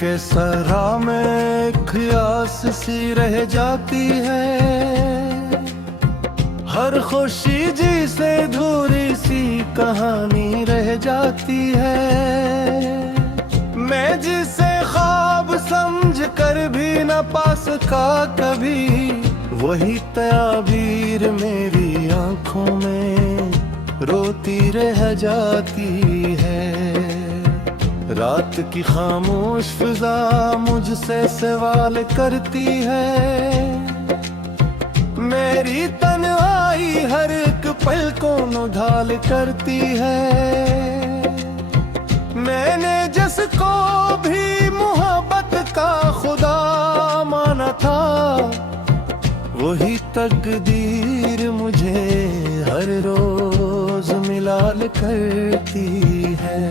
के सरा में ख्यास सी रह जाती है, हर खुशी जी से धूरी सी कहानी रह जाती है। मैं जिसे ख्वाब समझ कर भी न पा सका कभी, वही ताबीर मेरी आंखों में रोती रह जाती है। रात की खामोश फिजा मुझसे सवाल करती है, मेरी तन्हाई हर एक पल को नुढाल करती है। मैंने जिसको भी मोहब्बत का खुदा माना था, वही तकदीर मुझे हर रोज मिलाल करती है।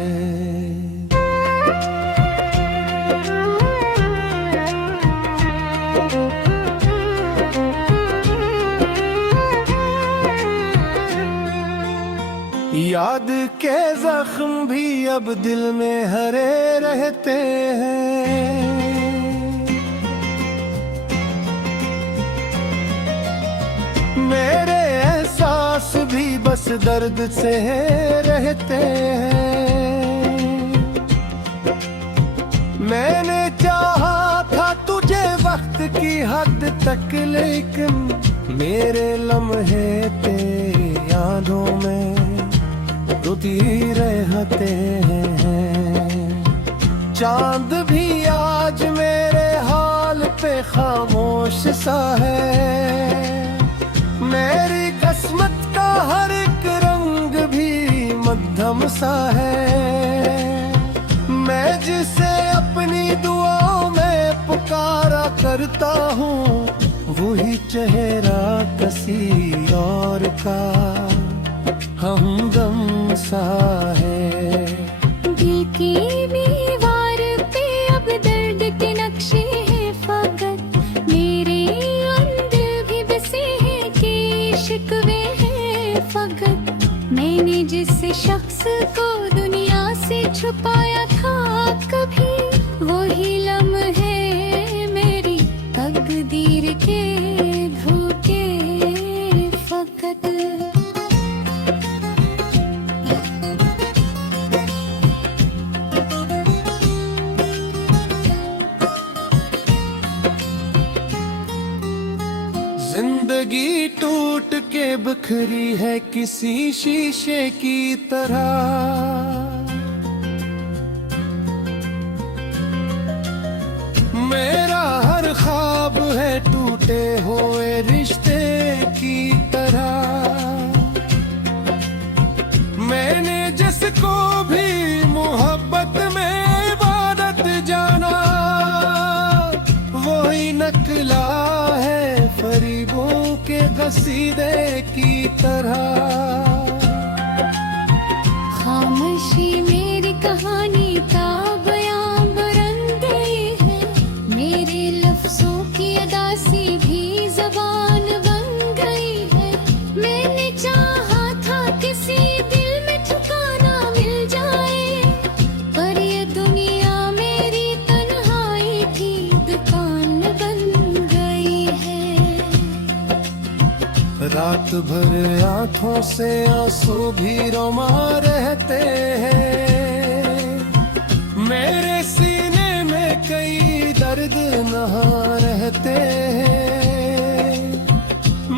याद के जख्म भी अब दिल में हरे रहते हैं, मेरे एहसास भी बस दर्द से रहते हैं। मैंने चाहा था तुझे वक्त की हद तक, लेकिन मेरे लम्हे तेरी यादों में रुती रहते हैं। चांद भी आज मेरे हाल पे खामोश सा है, मेरी किस्मत का हर एक रंग भी मध्यम सा है। मैं जिसे अपनी दुआओं में पुकारा करता हूँ, वही चेहरा किसी और का हमदम सा है। दिल की दीवार पे अब दर्द के नक्शे हैं फकत, मेरे अंदर भी बसे हैं कि शिकवे हैं फकत। मैंने जिस शख्स को दुनिया से छुपाया था कभी, वही लम्हे मेरी तकदीर के धोखे फकत। जिंदगी टूट के बिखरी है किसी शीशे की तरह, मेरा हर ख्वाब है टूटे हुए रिश्ते की तरह। मैंने जिसको भी मोहब्बत में इबादत जाना, वही नकला है फरीबों के कसीदे की तरह। खामोशी मेरी कहानी का बयां बरन गई है, मेरे लफ्जों की अदासी भी जबान बन गई है। मैंने चाहा था किसी दिल में ठिकाना मिल जाए, पर ये दुनिया मेरी तन्हाई की दुकान बन गई है। रात भर आंखों से आंसू भी रोमा रहते हैं, मेरे सीने में कई दर्द नहा रहते हैं।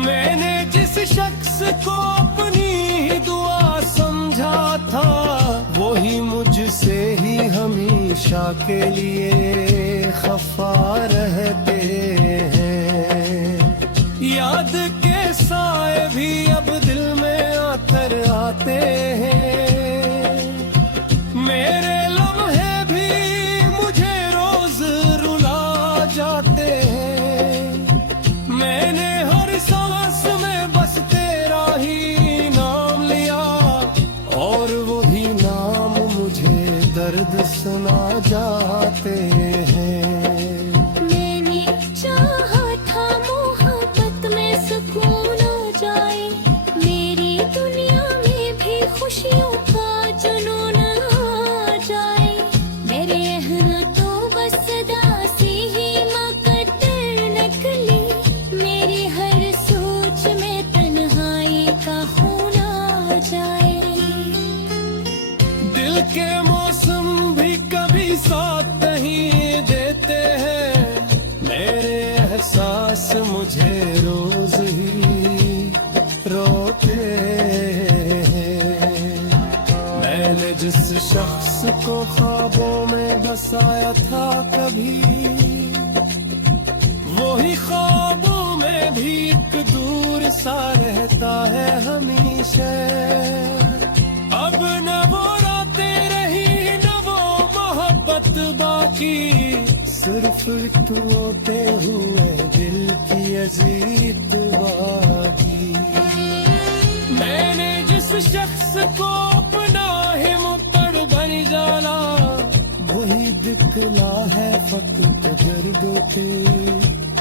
मैंने जिस शख्स को अपनी दुआ समझा था, वही मुझसे ही हमेशा के लिए खफा रहते हैं। याद के साए भी अब दिल में आकर आते हैं, मेरे लम्हे भी मुझे रोज रुला जाते हैं। मैंने हर सांस में बस तेरा ही नाम लिया, और वही नाम मुझे दर्द सुना जाते हैं। एहसास मुझे रोज ही रोते हैं। मैंने जिस शख्स को ख्वाबों में बसाया था कभी, वही ख्वाबों में भी एक दूर सा रहता है हमेशा। अब न वो रातें रही न वो मोहब्बत बाकी, सिर्फ एक रोते हुए दिल की अजीब बागी। मैंने जिस शख्स को अपना हिम्मत बन जाना, वही दिखला है फकत दर्द पे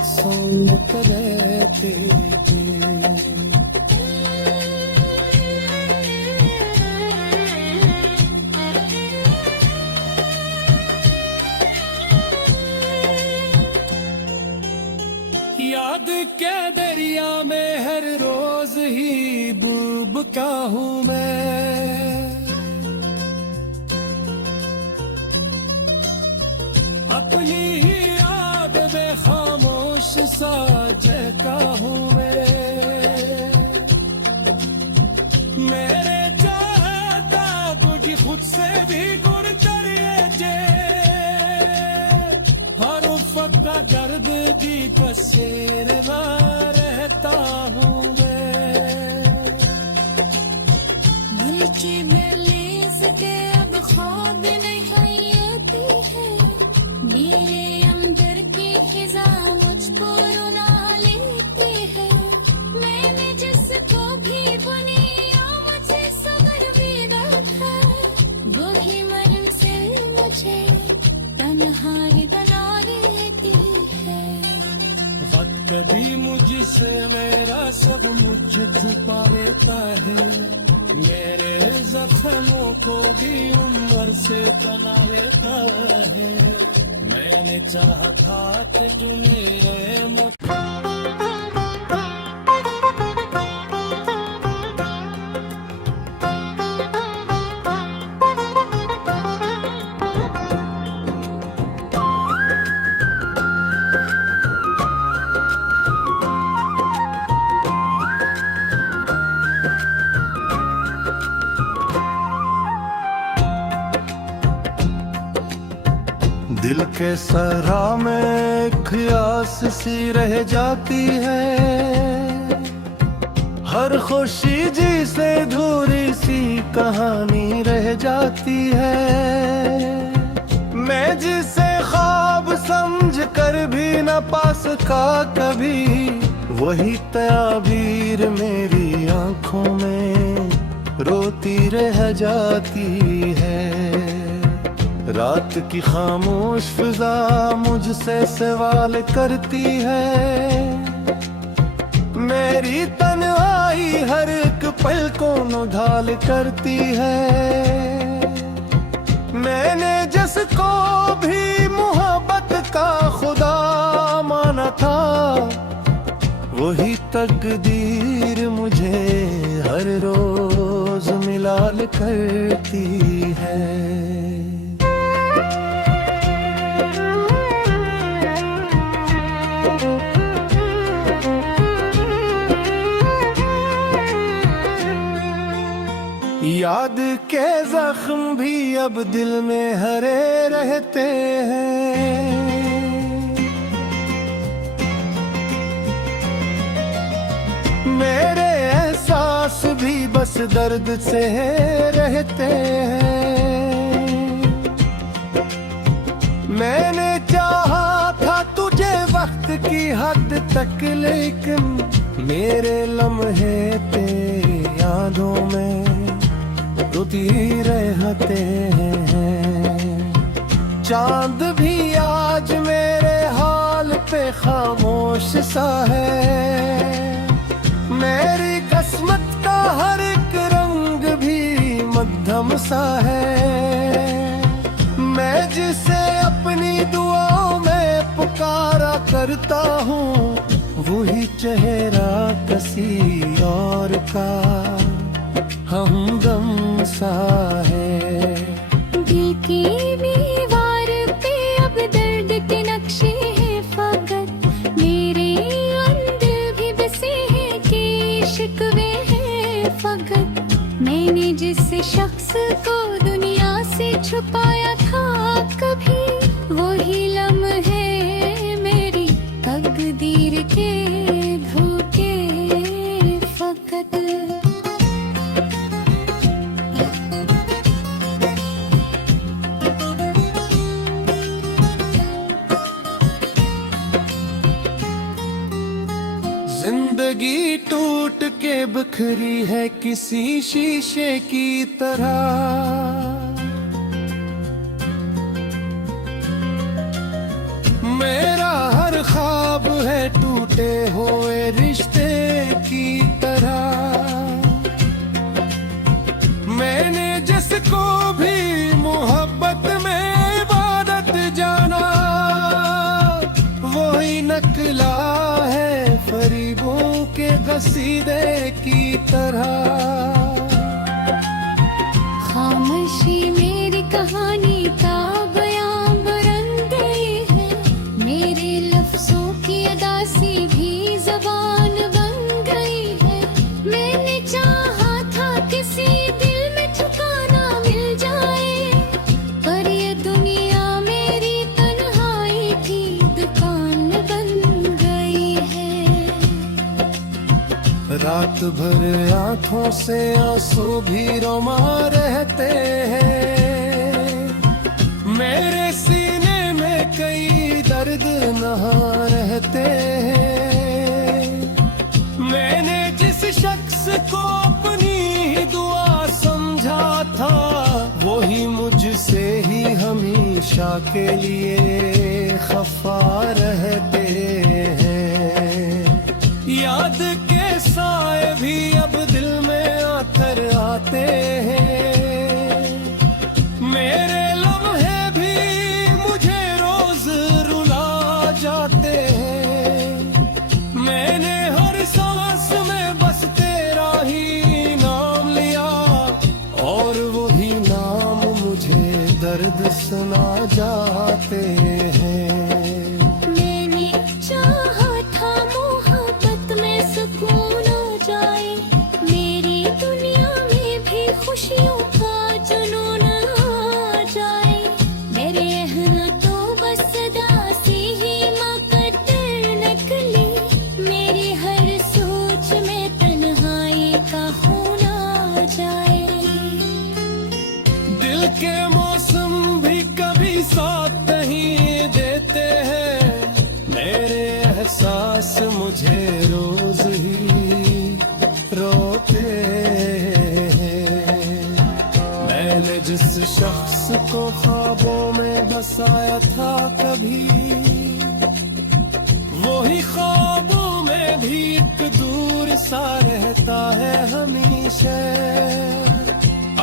सौ करते थे। याद के दरिया में हर रोज ही डूबता हूँ मैं, अपनी ही याद में खामोश सा जगा हूँ मैं। मेरे चाहता तुझी खुद से भी गुर करिए, हर फक्का दर्द की पसेर ना रहता हूँ मैं। दिल की दहलीज के अब ख्वाब नहीं आती है, मेरे अंदर की फिजा मुझको रुला लेती है। मैंने जिसको भी बुनिया मुझे सबर भी रखा, वही मंजिल मुझे तन्हाई बना लेती है। वक्त कभी मुझसे मेरा सब मुझ छुपा लेता है, मेरे जख्मों को भी उम्र से बना लेता है। मैंने चाहा था कि तू मेरे मुझ दिल के सरा में ख्यास सी रह जाती है, हर खुशी जी से धूरी सी कहानी रह जाती है। मैं जिसे ख्वाब समझ कर भी न पा सका कभी, वही तस्वीर मेरी आंखों में रोती रह जाती है। रात की खामोश फिजा मुझसे सवाल करती है, मेरी तन्हाई हर एक पल को नुढाल करती है। मैंने जिसको भी मोहब्बत का खुदा माना था, वही तकदीर मुझे हर रोज मिलाल करती है। याद के जख्म भी अब दिल में हरे रहते हैं, मेरे एहसास भी बस दर्द से रहते हैं। मैंने चाहा था तुझे वक्त की हद तक, लेकिन मेरे लम्हे तेरी यादों में रोती रहते हैं। चांद भी आज मेरे हाल पे खामोश सा है, मेरी किस्मत का हर एक रंग भी मध्यम सा है। मैं जिसे अपनी दुआओं में पुकारा करता हूँ, वही चेहरा किसी और का हमदम सा है। दिल की दीवार पे अब दर्द के नक्शे हैं फकत, मेरे शख्स को दुनिया से छुपाया था कभी, वही लम्हे मेरी तकदीर के धोखे फकत। जिंदगी टूट के बिखरी है किसी शीशे की तरह, मेरा हर ख्वाब है टूटे हुए रिश्ते की तरह। मैंने जिसको भी मोहब्बत में इबादत जाना, वही नकला है फरीबों के कसीदे की तरह। खामोशी मेरी कहानी का बयां बरन गई है, मेरे लफ्जों की अदासी भी ज़बान बन गई है। मैंने चाहा था किसी दिल में ठिकाना मिल जाए, पर ये दुनिया मेरी तन्हाई की दुकान बन गई है। रात भर आंखों से आंसू भी रोमा रहते हैं, मेरे सीने में कई दर्द नहा रहते हैं। मैंने जिस शख्स को अपनी ही दुआ समझा था, वही मुझसे ही हमेशा के लिए खफा रहते हैं। याद के साए भी अब दिल में आकर आते हैं, मेरे लम्हे भी मुझे रोज रुला जाते हैं। मैंने हर सांस में बस तेरा ही नाम लिया, और वही नाम मुझे दर्द सुना जाते हैं। सुकून आ जाए, मेरी दुनिया में भी खुशियों का जुनून आ जाए। मेरे यहाँ तो बस दासी ही मकद्दर निकली, मेरी हर सोच में तन्हाई का खून आ जाए। दिल के मौसम भी कभी साथ नहीं देते हैं, मेरे एहसास मुझे रोज ही रोते हैं। मैंने जिस शख्स को ख्वाबों में बसाया था कभी, वही ख्वाबों में भी एक दूर सा रहता है हमेशा।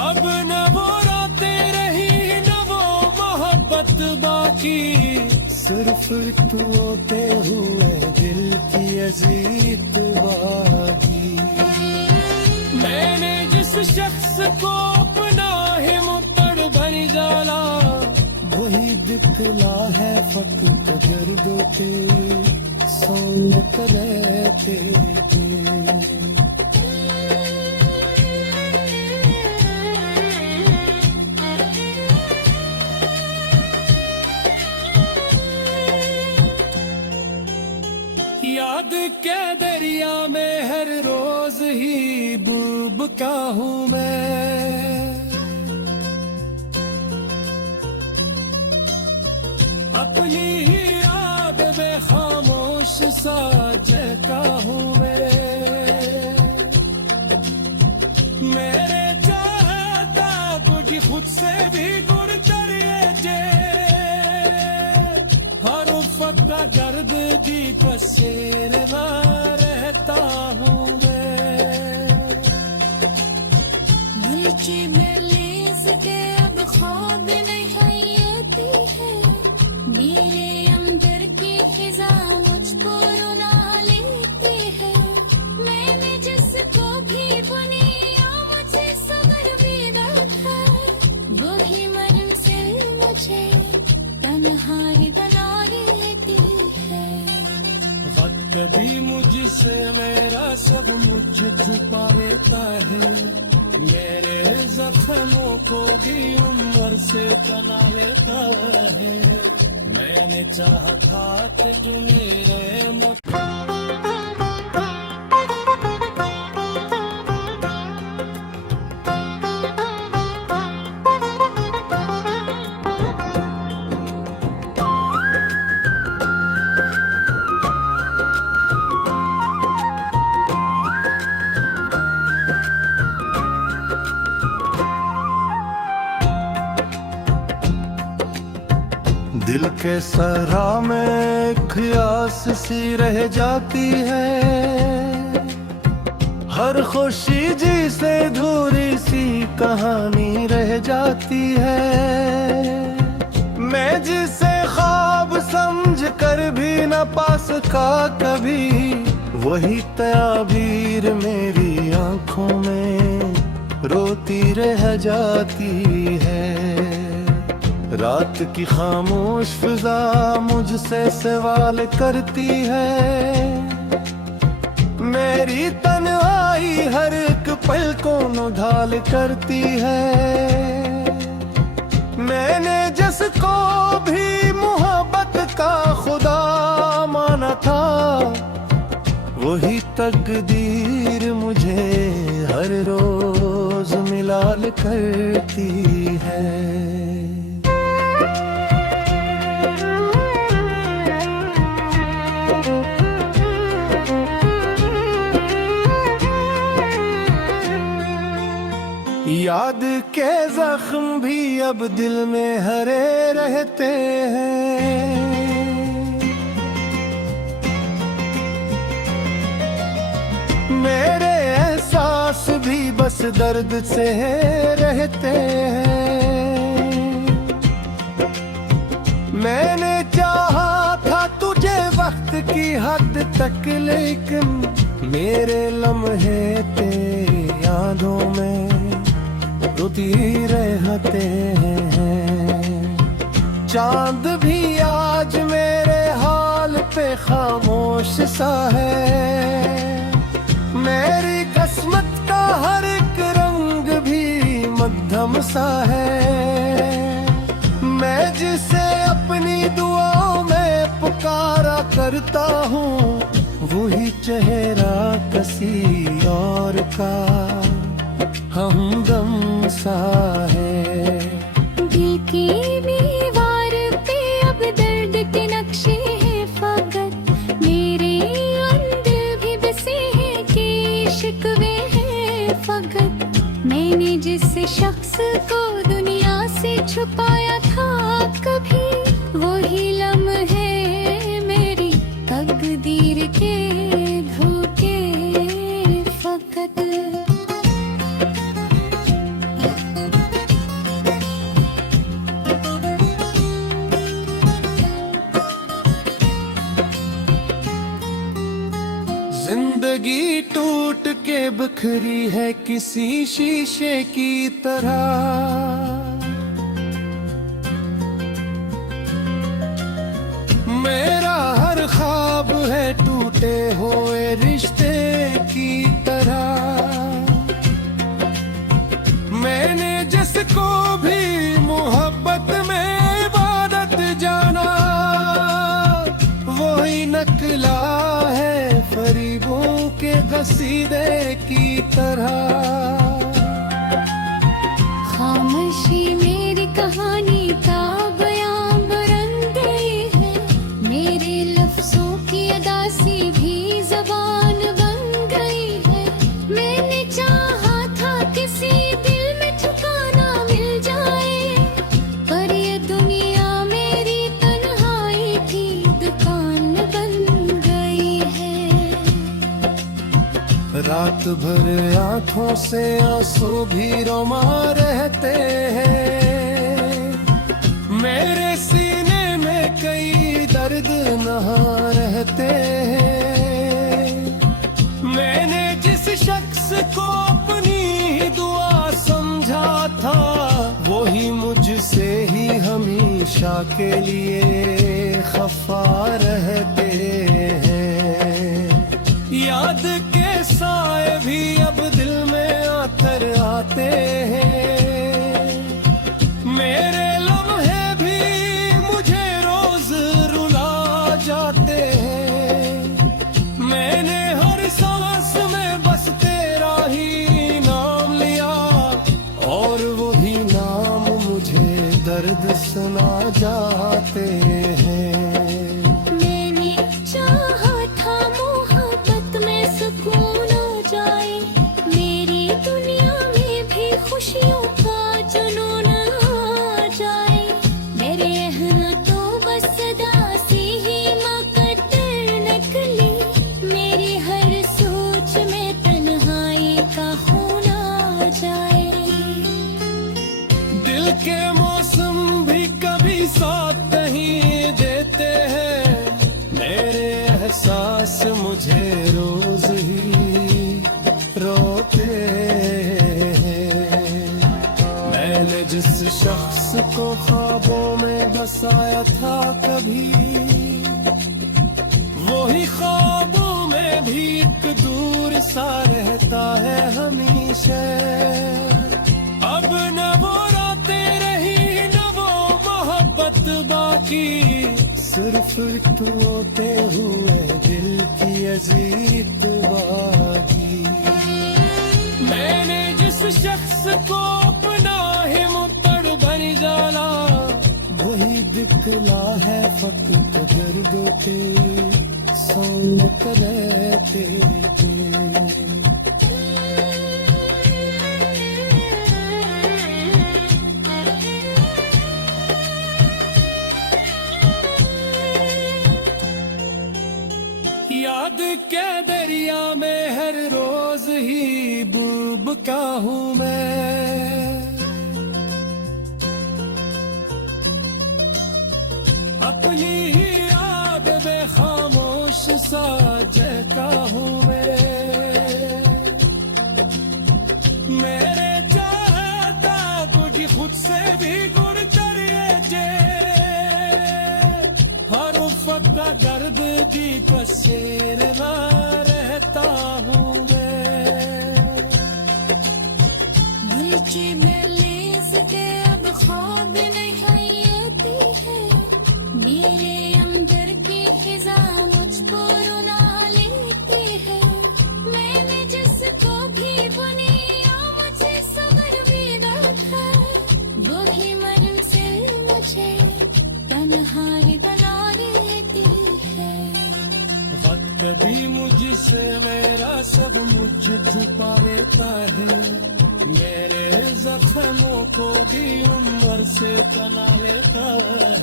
अब न वो रातें रही न वो मोहब्बत बाकी, सिर्फ टूटे हुए दिल की अजीब बागी। मैंने जिस शख्स को अपना ही मुत्तड़ बन जाला, वही दिखला है फकत गर्द के सोत रहते हैं। याद के दरिया में हर रोज ही डूबता हूँ मैं, अपनी ही याद में खामोश सा जगा हूँ मैं। मेरे चाहता कुछ खुद से भी गुर करिए, हर फक्का गर्द की पसेर ना रहता हूँ मैं। मुझे मिलने से अब ख्वाब नहीं आती है, मेरे अंदर की फिजा मुझको रुला लेती है। मैंने जिसको भी बुनिया मुझे सबर भी रखा, वही मंजिल मुझे तन्हाई बना लेती है। वक्त कभी मुझसे मेरा सब मुझ छुपा लेता है, मेरे जख्मों को भी उम्र से बना लेता है। मैंने चाहा था कि तू मेरे मुझ दिल के सरा में ख्यास सी रह जाती है, हर खुशी जी से धूरी सी कहानी रह जाती है। मैं जिसे ख्वाब समझ कर भी न पा सका कभी, वही तस्वीर मेरी आंखों में रोती रह जाती है। रात की खामोश फिजा मुझसे सवाल करती है, मेरी तन्हाई हर एक पल को ढाल करती है। मैंने जिसको भी मोहब्बत का खुदा माना था, वही तकदीर मुझे हर रोज मिलाल करती है। याद के जख्म भी अब दिल में हरे रहते हैं, मेरे एहसास भी बस दर्द से रहते हैं। मैंने चाहा था तुझे वक्त की हद तक, लेकिन मेरे लम्हे तेरी यादों में रोती रहते हैं। चांद भी आज मेरे हाल पे खामोश सा है, मेरी किस्मत का हर एक रंग भी मध्यम सा है। मैं जिसे अपनी दुआओं में पुकारा करता हूँ, वही चेहरा किसी और का हमदम सा है। दिल की दीवार पे अब दर्द के नक्शे हैं फकत, मेरे अंदर भी बसे हैं कि शिकवे हैं फकत। मैंने जिस शख्स को दुनिया से छुपाया था कभी, वही लम्हे मेरी तकदीर के धोखे फकत। जिंदगी टूट के बिखरी है किसी शीशे की तरह, मेरा हर ख्वाब है टूटे हुए रिश्ते की तरह। मैंने जिसको भी मोहब्बत में इबादत जाना, वही नकला है फरीबों के कसीदे की तरह। खामोशी मेरी कहानी का बयां बुलंद है, मेरे लफ्जों की अदासी भी ज़बान बन गई है। मैंने चाहा था किसी दिल में ठिकाना मिल जाए, पर ये दुनिया मेरी तन्हाई की दुकान बन गई है। रात भर आंखों से आंसू भी रोमा रहते हैं, मेरे सीने में कई दर्द नहा रहते हैं। मैंने जिस शख्स को अपनी दुआ समझा था, वही मुझसे ही हमेशा के लिए खफा रहते हैं। याद के साए भी अब दिल में आकर आते रोज ही रोते हैं। मैंने जिस शख्स को ख्वाबों में बसाया था कभी, वही ख्वाबों में भी एक दूर सा रहता है हमेशा। अब न वो रातें रही न वो मोहब्बत बाकी, सिर्फ एक रोते हुए दिल की अजीत बाकी। मैंने जिस शख्स को अपना ही मुत्तड़ बन जाना, वही दिखला है फकत दर्द के सौलत रहते थे। याद के दरिया में हर रोज ही डूबता हूँ मैं, अपनी ही याद में खामोश सा जहका हूँ मैं। मेरे चाहता कुछ खुद से भी गुरतर जे, हर उफ़क़ का गर्द भी पसेरना रहता हूँ मैं। मुझे मेलेस के अब ख्वाब नहीं आती है, मेरे अंदर की फिजा मुझको रुला लेती है। मैंने जिसको भी बुनिया मुझे सबर भी रखा, वही मरम से मुझे तन्हाई बना देती है। वक्त भी मुझसे मेरा सब मुझ छुपा लेता है, मेरे जख्मों को भी उम्र से बना लेता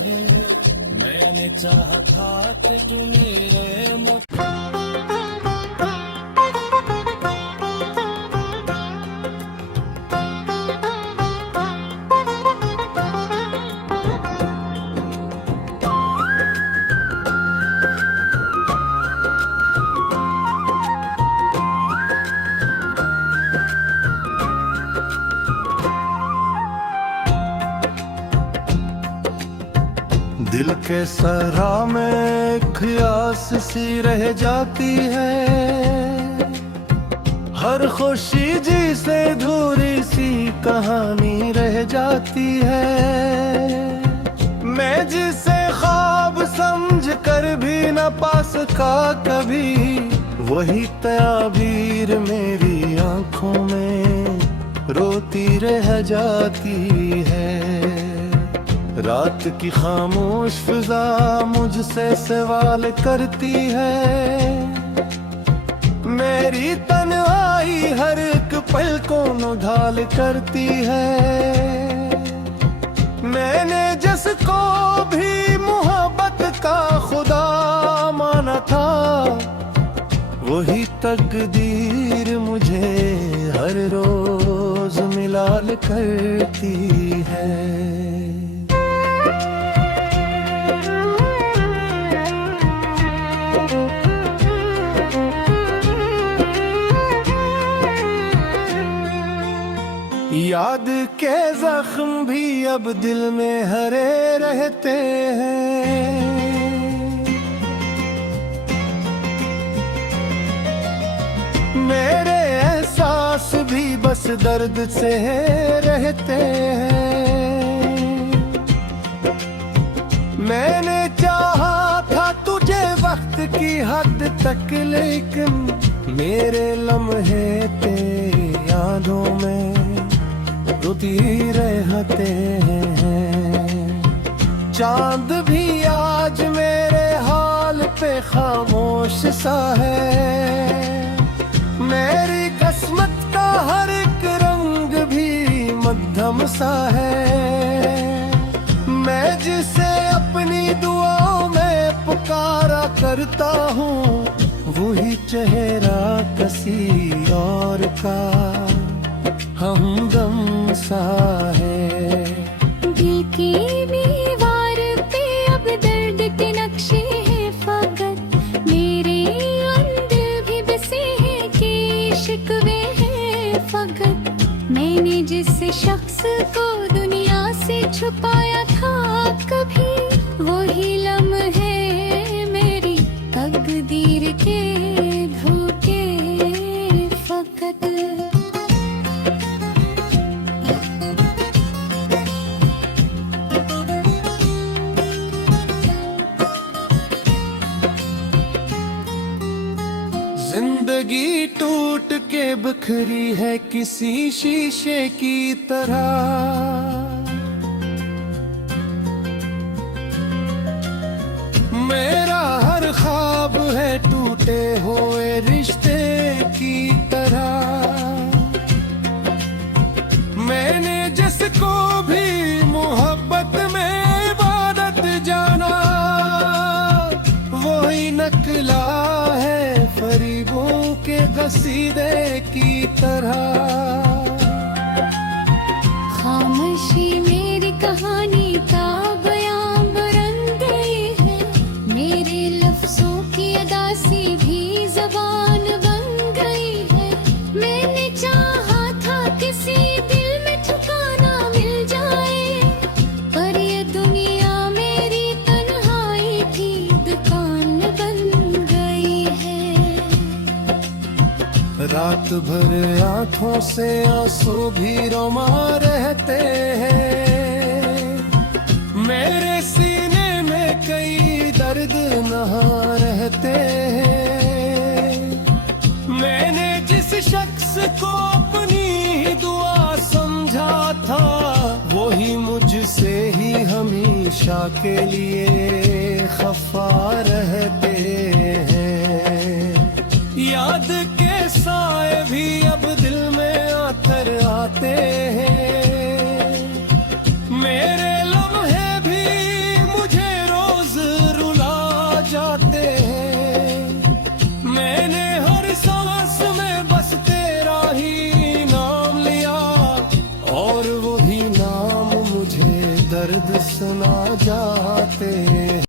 है। मैंने चाहा था कि तू मेरे मुझ दिल के सरा में ख्यास सी रह जाती है, हर खुशी जी से धूरी सी कहानी रह जाती है। मैं जिसे ख्वाब समझ कर भी न पा सका कभी, वही तस्वीर मेरी आंखों में रोती रह जाती है। रात की खामोश फिजा मुझसे सवाल करती है, मेरी तन्हाई हर एक पल को नुढाल करती है। मैंने जिसको भी मोहब्बत का खुदा माना था, वही तकदीर मुझे हर रोज मिलाल करती है। याद के जख्म भी अब दिल में हरे रहते हैं, मेरे एहसास भी बस दर्द से रहते हैं। मैंने चाहा था तुझे वक्त की हद तक, लेकिन मेरे लम्हे तेरी यादों में रोती रहते हैं। चांद भी आज मेरे हाल पे खामोश सा है, मेरी किस्मत का हर एक रंग भी मध्यम सा है। मैं जिसे अपनी दुआओं में पुकारा करता हूँ, वही चेहरा किसी और का हमदम सा है। दिल की दीवार पे अब दर्द के नक्शे हैं फकत, मेरे अंदर भी जिस शख्स को दुनिया से छुपाया था कभी, वही लम्हे मेरी तकदीर के धोखे फकत। जिंदगी टूट के बिखरी है किसी शीशे की तरह, मेरा हर ख्वाब है टूटे हुए रिश्ते की तरह। मैंने जिसको भी मोहब्बत में इबादत जाना, वही नकला है फरीबों के कसीदे की तरह। खामोशी मेरी कहानी का बयां बन गई है, मेरे लफ्जों की अदासी भी जबान बन गई है। मैंने चाहा था किसी दिल में ठिकाना मिल जाए, पर ये दुनिया मेरी तन्हाई की दुकान बन गई है। रात भर आंखों से आंसू भी रोमा रहते हैं, मेरे सीने में कई दर्द नहा रहते हैं। मैंने जिस शख्स को अपनी दुआ समझा था, वही मुझसे ही हमेशा के लिए खफा रहते हैं। याद के साए भी अब दिल में आकर आते हैं, मेरे लम्हे भी मुझे रोज रुला जाते हैं। मैंने हर सांस में बस तेरा ही नाम लिया, और वही नाम मुझे दर्द सुना जाते हैं।